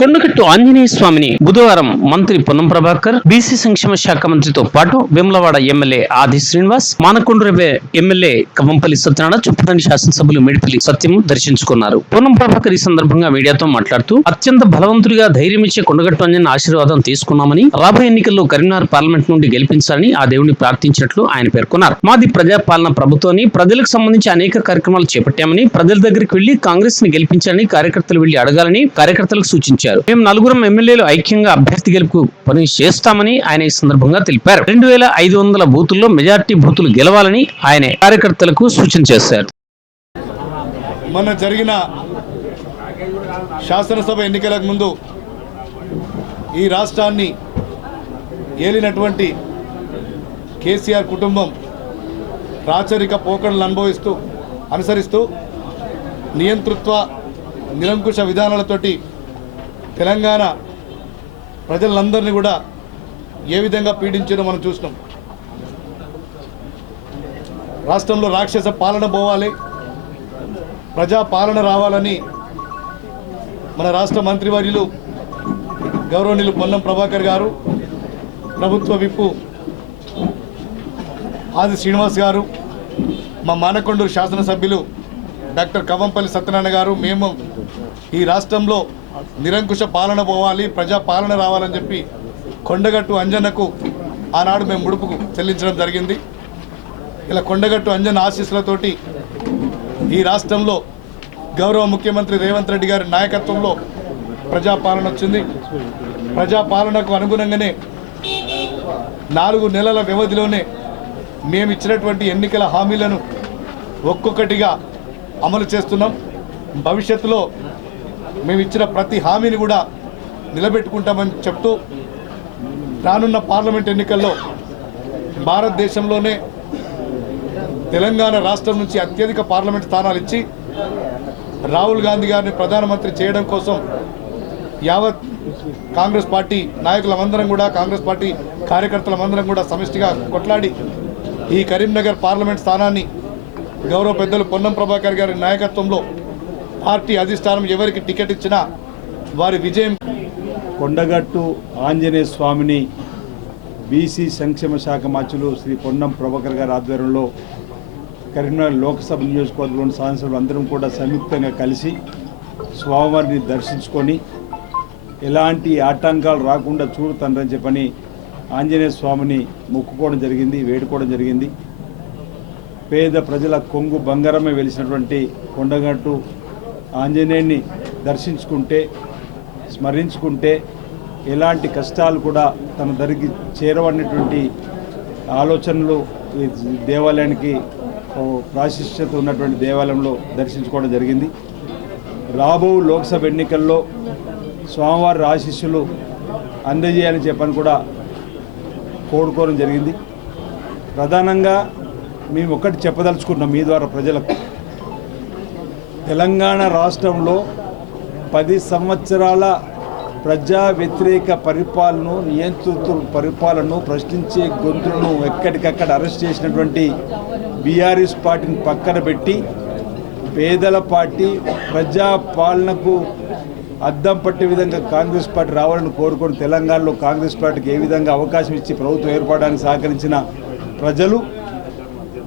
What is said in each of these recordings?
కొండగట్టు ఆంజనేయ స్వామిని బుధవారం మంత్రి పొన్నం ప్రభాకర్, బీసీ సంక్షేమ శాఖ మంత్రితో పాటు వేములవాడ ఎమ్మెల్యే ఆది శ్రీనివాస్, మానకొండూరు ఎమ్మెల్యే కవంపల్లి సత్యనారాయణ, చుప్పదండి శాసనసభ్యులు మేడిపల్లి సత్యం దర్శించుకున్నారు. పొన్నం ప్రభాకర్ ఈ సందర్భంగా మీడియాతో మాట్లాడుతూ, అత్యంత బలవంతుడిగా ధైర్యమిచ్చే కొండగట్టు ఆంజనేయ ఆశీర్వాదం తీసుకున్నామని, రాబోయే ఎన్నికల్లో కరీంనగర్ పార్లమెంట్ నుండి గెలిపించాలని ఆ దేవుడిని ప్రార్థించినట్లు ఆయన పేర్కొన్నారు. మాది ప్రజాపాలన ప్రభుత్వాన్ని, ప్రజలకు సంబంధించి అనేక కార్యక్రమాలు చేపట్టామని, ప్రజల దగ్గరికి వెళ్లి కాంగ్రెస్ ని గెలిపించాలని కార్యకర్తలు వెళ్లి అడగాలని కార్యకర్తలకు సూచించారు. మేము నలుగురం ఎమ్మెల్యేలు ఐక్యంగా అభ్యర్థి గెలుపు పని చేస్తామని ఆయన ఈ సందర్భంగా తెలిపారు. 2500 బూతుల్లో మెజార్టీ బూతులు గెలవాలని ఆయన కార్యకర్తలకు సూచన చేశారు. మొన్న జరిగిన శాసనసభ ఎన్నికలకు ముందు ఈ రాష్ట్రాన్ని ఏలినటువంటి కేసీఆర్ కుటుంబం రాచరిక పోకడలను అనుసరిస్తూ నియంతృత్వ నిరంకుశ విధానాలతోటి తెలంగాణ ప్రజలందరినీ కూడా ఏ విధంగా పీడించారో మనం చూసినాం. రాష్ట్రంలో రాక్షస పాలన పోవాలి, ప్రజా పాలన రావాలని మన రాష్ట్ర మంత్రివర్యులు గౌరవనీయులు పొన్నం ప్రభాకర్ గారు, ప్రభుత్వ విప్పు ఆది శ్రీనివాస్ గారు, మా మానకొండూరు శాసనసభ్యులు డాక్టర్ కవంపల్లి సత్యనారాయణ గారు, మేము ఈ రాష్ట్రంలో నిరంకుశ పాలన పోవాలి, ప్రజా పాలన రావాలని చెప్పి కొండగట్టు అంజన్నకు ఆనాడు మేము ముడుపుకు చెల్లించడం జరిగింది. ఇలా కొండగట్టు అంజన్న ఆశీస్సులతోటి ఈ రాష్ట్రంలో గౌరవ ముఖ్యమంత్రి రేవంత్ రెడ్డి గారి నాయకత్వంలో ప్రజాపాలన వచ్చింది. ప్రజాపాలనకు అనుగుణంగానే 4 నెలల వ్యవధిలోనే మేము ఇచ్చినటువంటి ఎన్నికల హామీలను ఒక్కొక్కటిగా అమలు చేస్తున్నాం. భవిష్యత్తులో మేము ఇచ్చిన ప్రతి హామీని కూడా నిలబెట్టుకుంటామని చెప్తూ, రానున్న పార్లమెంట్ ఎన్నికల్లో భారతదేశంలోనే తెలంగాణ రాష్ట్రం నుంచి అత్యధిక పార్లమెంట్ స్థానాలు ఇచ్చి రాహుల్ గాంధీ గారిని ప్రధానమంత్రి చేయడం కోసం యావత్ కాంగ్రెస్ పార్టీ నాయకులమందరం కూడా, కాంగ్రెస్ పార్టీ కార్యకర్తలమందరం కూడా సమిష్టిగా కొట్లాడి ఈ కరీంనగర్ పార్లమెంట్ స్థానాన్ని గౌరవ పెద్దలు పొన్నం ప్రభాకర్ గారి నాయకత్వంలో పార్టీ అధిష్టానం ఎవరికి టికెట్ ఇచ్చినా వారి విజయం. కొండగట్టు ఆంజనేయ స్వామిని బీసీ సంక్షేమ శాఖ మంత్రులు శ్రీ పొన్నం ప్రభాకర్ గారి ఆధ్వర్యంలో కరీంనగర్ లోక్సభ నియోజకవర్గంలోని శాసనసభ్యులు అందరం కూడా సంయుక్తంగా కలిసి స్వామివారిని దర్శించుకొని ఎలాంటి ఆటంకాలు రాకుండా చూడుతండ్రని చెప్పని ఆంజనేయ స్వామిని మొక్కుకోవడం జరిగింది, వేడుకోవడం జరిగింది. పేద ప్రజల కొంగు బంగారమే వెలిసినటువంటి కొండగట్టు ఆంజనేయుని దర్శించుకుంటే, స్మరించుకుంటే ఎలాంటి కష్టాలు కూడా తన దరికి చేరవన్నటువంటి ఆలోచనలు ఈ దేవాలయానికి ప్రాశస్త్యత ఉన్నటువంటి దేవాలయంలో దర్శించుకోవడం జరిగింది. రాబో లోక్సభ ఎన్నికల్లో స్వామివారి ఆశీస్సులు అందజేయాలని చెప్పని కూడా కోరుకోవడం జరిగింది. ప్రధానంగా మేము ఒకటి చెప్పదలుచుకున్నాం మీ ద్వారా ప్రజలకు. తెలంగాణ రాష్ట్రంలో 10 సంవత్సరాల ప్రజా వ్యతిరేక పరిపాలనను, నియంతృత్వ పరిపాలనను, ప్రశ్నించే గొంతులను ఎక్కడికక్కడ అరెస్ట్ చేసినటువంటి బీఆర్ఎస్ పార్టీని పక్కన పెట్టి పేదల పార్టీ, ప్రజా పాలనకు అద్దం పట్టే విధంగా కాంగ్రెస్ పార్టీ రావాలని కోరుకొని తెలంగాణలో కాంగ్రెస్ పార్టీకి ఏ విధంగా అవకాశం ఇచ్చి ప్రభుత్వం ఏర్పడడానికి సహకరించిన ప్రజలు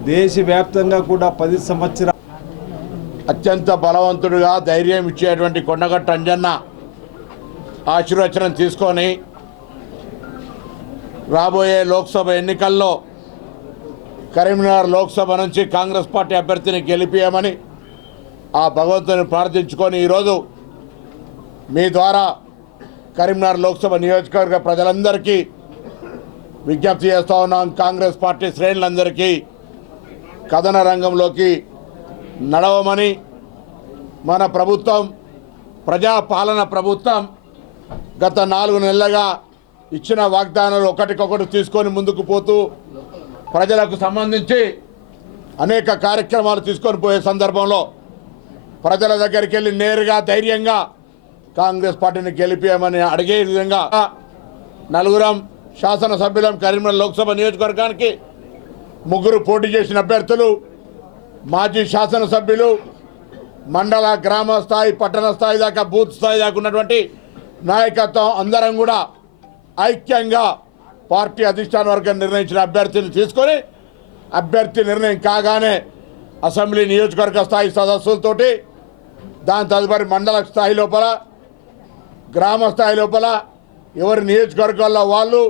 దేశవ్యాప్తంగా కూడా 10 సంవత్సరాలు అత్యంత బలవంతుడిగా ధైర్యం ఇచ్చేటువంటి కొండగట్టు అంజన్న ఆశీర్వచనం తీసుకొని రాబోయే లోక్సభ ఎన్నికల్లో కరీంనగర్ లోక్సభ నుంచి కాంగ్రెస్ పార్టీ అభ్యర్థిని గెలిపియమని ఆ భగవంతుని ప్రార్థించుకొని ఈరోజు మీ ద్వారా కరీంనగర్ లోక్సభ నియోజకవర్గ ప్రజలందరికీ విజ్ఞప్తి చేస్తూ ఉన్నాం. కాంగ్రెస్ పార్టీ శ్రేణులందరికీ కథన రంగంలోకి నడవమని, మన ప్రభుత్వం ప్రజాపాలన ప్రభుత్వం గత 4 నెలలుగా ఇచ్చిన వాగ్దానాలు ఒకటికొకటి తీసుకొని ముందుకు పోతూ ప్రజలకు సంబంధించి అనేక కార్యక్రమాలు తీసుకొని పోయే సందర్భంలో ప్రజల దగ్గరికి వెళ్ళి నేరుగా ధైర్యంగా కాంగ్రెస్ పార్టీని గెలిపేయమని అడిగే విధంగా 4 శాసనసభ్యులం కరీంనగర్ లోక్సభ నియోజకవర్గానికి 3 పోటీ చేసిన అభ్యర్థులు మాజీ శాసనసభ్యులు మండల గ్రామ స్థాయి పట్టణ స్థాయి దాకా బూత్ స్థాయి దాకా ఉన్నటువంటి నాయకత్వం అందరం కూడా ఐక్యంగా పార్టీ అధిష్టాన వర్గం నిర్ణయించిన అభ్యర్థిని తీసుకొని అభ్యర్థి నిర్ణయం కాగానే అసెంబ్లీ నియోజకవర్గ స్థాయి సదస్సులతోటి దాని తదుపరి మండల స్థాయి లోపల గ్రామ స్థాయి లోపల ఎవరి నియోజకవర్గాల్లో వాళ్ళు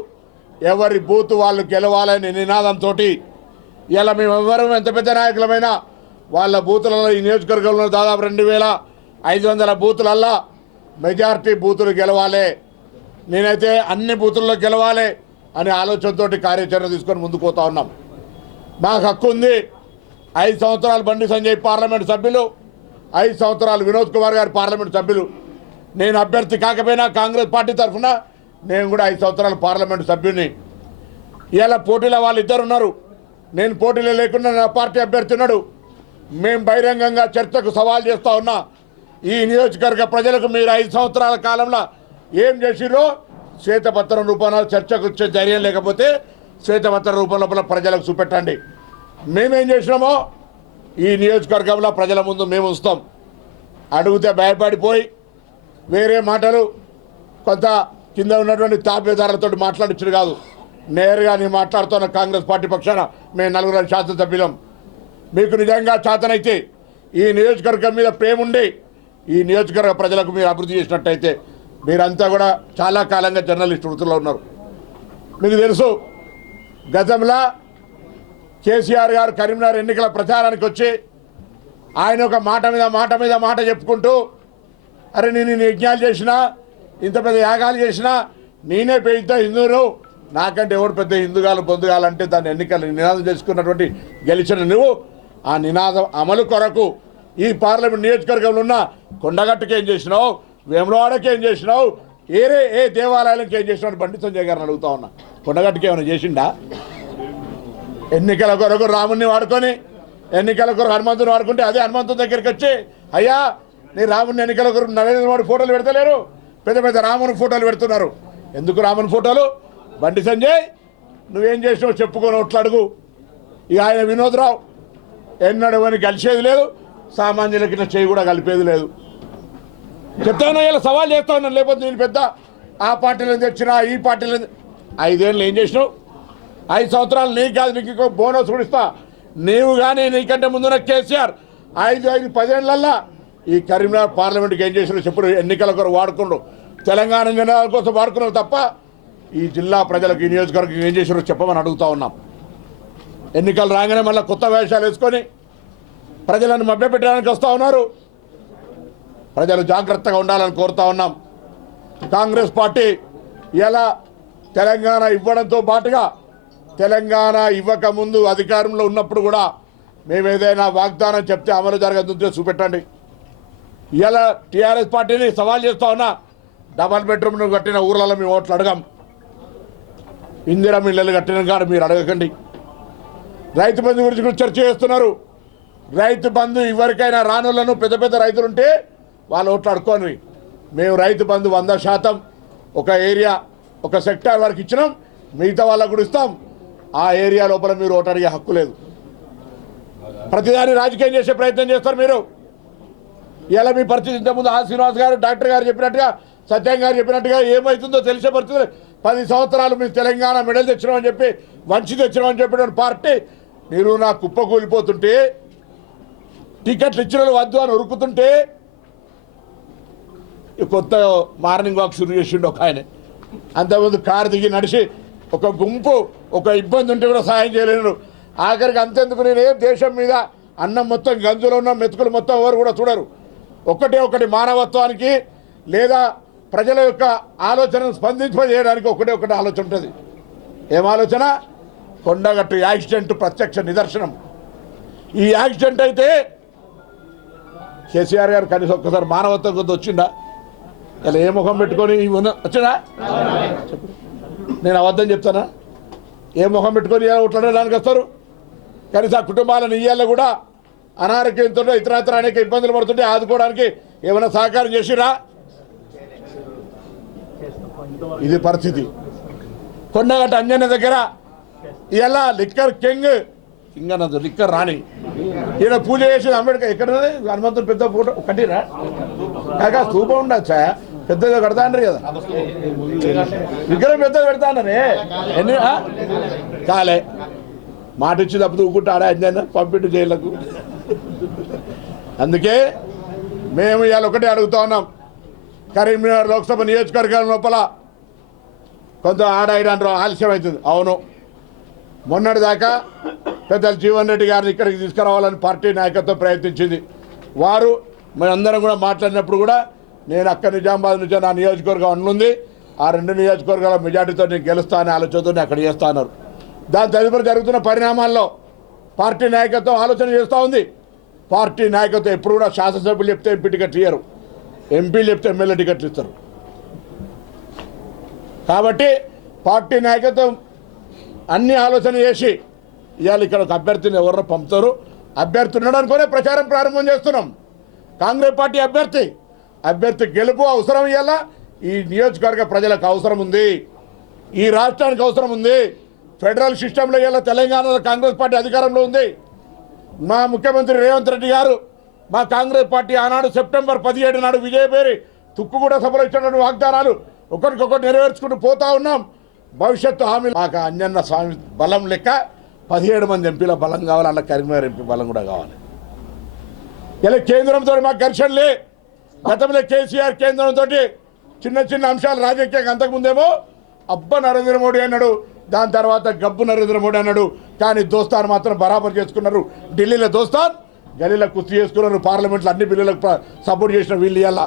ఎవరి బూత్ వాళ్ళు గెలవాలనే నినాదంతో ఇలా మేమెవరం ఎంత పెద్ద నాయకులమైనా వాళ్ళ బూతులలో ఈ నియోజకవర్గంలో దాదాపు 2500 బూతులల్లా మెజారిటీ బూతులు గెలవాలి, నేనైతే అన్ని బూతుల్లో గెలవాలి అనే ఆలోచనతో కార్యాచరణ తీసుకొని ముందుకు పోతా ఉన్నాం. మాకు హక్కు ఉంది. 5 సంవత్సరాలు బండి సంజయ్ పార్లమెంట్ సభ్యులు, 5 సంవత్సరాలు వినోద్ కుమార్ గారు పార్లమెంట్ సభ్యులు. నేను అభ్యర్థి కాకపోయినా కాంగ్రెస్ పార్టీ తరఫున నేను కూడా 5 సంవత్సరాలు పార్లమెంటు సభ్యుని. ఇలా పోటీలో వాళ్ళిద్దరు ఉన్నారు, నేను పోటీలో లేకుండా నా పార్టీ అభ్యర్థి ఉన్నాడు. మేము బహిరంగంగా చర్చకు సవాల్ చేస్తూ ఉన్నా. ఈ నియోజకవర్గ ప్రజలకు మీరు 5 సంవత్సరాల కాలంలో ఏం చేసిరో శ్వేతపత్రం రూపంలో చర్చకు వచ్చే ధైర్యం లేకపోతే శ్వేతపత్రం రూపంలో ప్రజలకు చూపెట్టండి. మేమేం చేసినామో ఈ నియోజకవర్గంలో ప్రజల ముందు మేము ఉంచుతాం. అడిగితే భయపడిపోయి వేరే మాటలు కొంత కింద ఉన్నటువంటి తాపేదారులతో మాట్లాడించడు కాదు, నేరుగా నేను మాట్లాడుతున్న కాంగ్రెస్ పార్టీ పక్షాన మేము 4 శాసనసభ్యులం. మీకు నిజంగా చేతనైతే ఈ నియోజకవర్గం మీద ప్రేమ ఉండి ఈ నియోజకవర్గ ప్రజలకు మీరు అభివృద్ధి చేసినట్టయితే, మీరంతా కూడా చాలా కాలంగా జర్నలిస్ట్ వృత్తిలో ఉన్నారు. మీకు తెలుసు గతంలో కేసీఆర్ గారు కరీంనగర్ ఎన్నికల ప్రచారానికి వచ్చి ఆయన ఒక మాట చెప్పుకుంటూ, అరే నేను యజ్ఞాలు చేసినా ఇంత పెద్ద యాగాలు చేసినా నేనే పెద్ద హిందువును, నాకంటే ఎవరు పెద్ద హిందుగాలు పొందుగాలంటే దాన్ని ఎన్నికలు నినాదం చేసుకున్నటువంటి గెలిచిన నువ్వు ఆ నినాదం అమలు కొరకు ఈ పార్లమెంట్ నియోజకవర్గంలో ఉన్న కొండగట్టుకు ఏం చేసినావు, వేములవాడకి ఏం చేసినావు, ఏ దేవాలయాలకు ఏం చేసినావు బండి సంజయ్ గారిని అడుగుతా ఉన్నా. కొండగట్టుకి ఏమైనా చేసిండా? ఎన్నికల కొరకు రాముడిని వాడుకొని ఎన్నికల కొరకు హనుమంతుని వాడుకుంటే అదే హనుమంతుని దగ్గరికి వచ్చి, అయ్యా నీ రాముని ఎన్నికల కొరకు నరేంద్ర మోడీ ఫోటోలు పెడతలేరు, పెద్ద రాముని ఫోటోలు పెడుతున్నారు. ఎందుకు రాముని ఫోటోలు? బండి సంజయ్ నువ్వేం చేసినావు చెప్పుకొని ఒట్లు అడుగు. ఇక ఆయన వినోద్రావు ఎన్నడూ అని కలిసేది లేదు, సామాన్యులకి ఇట్లా చేయి కూడా కలిపేది లేదు. చెప్తా ఉన్నా, ఇలా సవాల్ చేస్తా ఉన్నాను. లేకపోతే నేను పెద్ద ఆ పార్టీలను తెచ్చినా ఈ పార్టీలను 5 ఏళ్ళు ఏం చేసినావు? 5 సంవత్సరాలు నీకు కాదు, నీకు బోనస్ కూడా ఇస్తా. నీవు కానీ నీకంటే ముందున్న కేసీఆర్ 10 ఏళ్ళల్లా ఈ కరీంనగర్ పార్లమెంట్కి ఏం చేసినావు చెప్పుడు. ఎన్నికల కొరకు వాడుకుండు, తెలంగాణ జనాల కోసం వాడుకున్నావు తప్ప ఈ జిల్లా ప్రజలకు ఈ నియోజకవర్గం ఏం చేసినారో చెప్పమని అడుగుతూ ఉన్నాం. ఎన్నికలు రాగానే మళ్ళీ కొత్త వేషాలు వేసుకొని ప్రజలను మభ్యపెట్టడానికి వస్తూ ఉన్నారు. ప్రజలు జాగ్రత్తగా ఉండాలని కోరుతా ఉన్నాం. కాంగ్రెస్ పార్టీ ఇలా తెలంగాణ ఇవ్వడంతో పాటుగా తెలంగాణ ఇవ్వకముందు అధికారంలో ఉన్నప్పుడు కూడా మేము ఏదైనా వాగ్దానం చెప్తే అమలు జరగదుంటే చూపెట్టండి. ఇలా టీఆర్ఎస్ పార్టీని సవాల్ చేస్తూ ఉన్నా. డబల్ బెడ్రూమ్ను కట్టిన ఊర్లలో మేము ఓట్లు అడగం, ఇందిరా ఇళ్ళలు కట్టిన కాడ మీరు అడగకండి. రైతు బంధు గురించి కూడా చర్చ చేస్తున్నారు. రైతు బంధు ఎవరికైనా రానులను పెద్ద రైతులు ఉంటే వాళ్ళు ఓట్లు అడుక్కోని. మేము రైతు బంధు 100% ఒక ఏరియా ఒక సెక్టార్ వరకు ఇచ్చినాం, మిగతా వాళ్ళకు కూడా ఇస్తాం. ఆ ఏరియా లోపల మీరు ఓటు అడిగే హక్కు లేదు. ప్రతిదాన్ని రాజకీయం చేసే ప్రయత్నం చేస్తారు మీరు. ఇలా మీ పరిస్థితి ఇంతకుముందు శ్రీనివాస్ గారు డాక్టర్ గారు చెప్పినట్టుగా, సత్యం గారు చెప్పినట్టుగా ఏమవుతుందో తెలిసే పరిస్థితులు 10 సంవత్సరాలు మీరు తెలంగాణ మెడల్ తెచ్చినామని చెప్పి వంచి తెచ్చినామని చెప్పిన పార్టీ మీరు నా కుప్ప కూలిపోతుంటే, టికెట్లు ఇచ్చిన వద్దు అని ఉరుకుతుంటే కొత్త మార్నింగ్ వాక్ షురు చేసిండు ఒక ఆయన. అంతకుముందు కారు దిగి నడిచి ఒక గుంపు ఒక ఇబ్బంది ఉంటే కూడా సాయం చేయలేరు. ఆఖరికి అంతెందుకు, నేను దేశం మీద అన్నం మొత్తం గంజులో ఉన్న మెతుకులు మొత్తం ఎవరు కూడా చూడరు. ఒకటి మానవత్వానికి లేదా ప్రజల యొక్క ఆలోచనను స్పందింపజేయడానికి ఒకటి ఆలోచన ఉంటుంది. ఏం ఆలోచన? కొండగట్టు యాక్సిడెంట్ ప్రత్యక్ష నిదర్శనం. ఈ యాక్సిడెంట్ అయితే కేసీఆర్ గారు కనీసం ఒక్కసారి మానవత్వం కొద్ది వచ్చిందా? ఇలా ఏ ముఖం పెట్టుకొని వచ్చినా? నేను అబద్ధం చెప్తానా? ఏ ముఖం పెట్టుకొని ఓట్లాడడానికి వస్తారు? కనీసం ఆ కుటుంబాలను ఇయ్యాల కూడా అనారోగ్యంతో ఇతరత్ర అనేక ఇబ్బందులు పడుతుంటే ఆదుకోవడానికి ఏమైనా సహకారం చేసిరా? ఇది పరిస్థితి. కొండగట్ట అంజన్న దగ్గర ఇలా లిక్కర్ కింగ్ అన్నది లిక్కర్ రాణి ఈయన పూజ చేసి అంబేద్కర్ ఎక్కడ హనుమంతుడు పెద్ద ఫోటో కట్టిరా కాక స్థూపం ఉండొచ్చా? పెద్దగా కడతా అన్నారు కదా, విగ్రహం పెద్దగా పెడతా అన్నారే. ఎన్ని కాలే మాట ఇచ్చి తప్పితే ఊకుంటాడా అన్న పంపిట్టు జైళ్ళకు. అందుకే మేము ఇవాళ ఒకటే అడుగుతా ఉన్నాం, కరీంనగర్ లోక్సభ నియోజకవర్గం లోపల కొంత ఆడాయిడంటారు ఆలస్యం అవుతుంది. అవును, మొన్నటిదాకా పెద్దలు జీవన్ రెడ్డి గారిని ఇక్కడికి తీసుకురావాలని పార్టీ నాయకత్వం ప్రయత్నించింది. వారు మేమందరం కూడా మాట్లాడినప్పుడు కూడా నేను అక్క నిజామాబాద్ నుంచి నా నియోజకవర్గం అనుంది, ఆ 2 నియోజకవర్గాల మెజార్టీతో నేను గెలుస్తా అనే ఆలోచనతో అక్కడ చేస్తా అన్నారు. దాని తదుపరి జరుగుతున్న పరిణామాల్లో పార్టీ నాయకత్వం ఆలోచన చేస్తూ ఉంది. పార్టీ నాయకత్వం ఎప్పుడు కూడా శాసనసభ్యులు చెప్తే ఎంపీ టికెట్లు ఇయ్యరు, ఎంపీలు చెప్తే ఎమ్మెల్యే టికెట్లు ఇస్తారు. కాబట్టి పార్టీ నాయకత్వం అన్ని ఆలోచన చేసి ఇవాళ ఇక్కడ ఒక అభ్యర్థిని ఎవరినో పంపుతారు. అభ్యర్థి ఉండడానికోనే ప్రచారం ప్రారంభం చేస్తున్నాం. కాంగ్రెస్ పార్టీ అభ్యర్థి గెలుపు అవసరం. ఇవాళ ఈ నియోజకవర్గ ప్రజలకు అవసరం ఉంది, ఈ రాష్ట్రానికి అవసరం ఉంది. ఫెడరల్ సిస్టంలో ఇవాళ తెలంగాణలో కాంగ్రెస్ పార్టీ అధికారంలో ఉంది. మా ముఖ్యమంత్రి రేవంత్ రెడ్డి గారు మా కాంగ్రెస్ పార్టీ ఆనాడు సెప్టెంబర్ 17 నాడు విజయపేరి తుక్కుగూడ సభలో ఇచ్చినటువంటి వాగ్దానాలు ఒకరికొకటి నెరవేర్చుకుంటూ పోతా ఉన్నాం. భవిష్యత్తు హామీలు మాకు అంజన్న స్వామి బలం లెక్క 17 మంది ఎంపీల బలం కావాలి, అలా కరీంనగర్ ఎంపీ బలం కూడా కావాలి. ఇలా కేంద్రంతో మాకు ఘర్షణలే. గతంలో కేసీఆర్ కేంద్రంతో చిన్న అంశాలు రాజకీయంగా అంతకుముందేమో అబ్బ నరేంద్ర మోడీ అన్నాడు, దాని తర్వాత గబ్బు నరేంద్ర మోడీ అన్నాడు. కానీ దోస్తాను మాత్రం బరాబర్ చేసుకున్నారు. ఢిల్లీలో దోస్తాన్, గలీలో కుస్తీ చేసుకున్నారు. పార్లమెంట్లో అన్ని బిల్లులకు సపోర్ట్ చేసిన వీళ్ళు ఇవాళ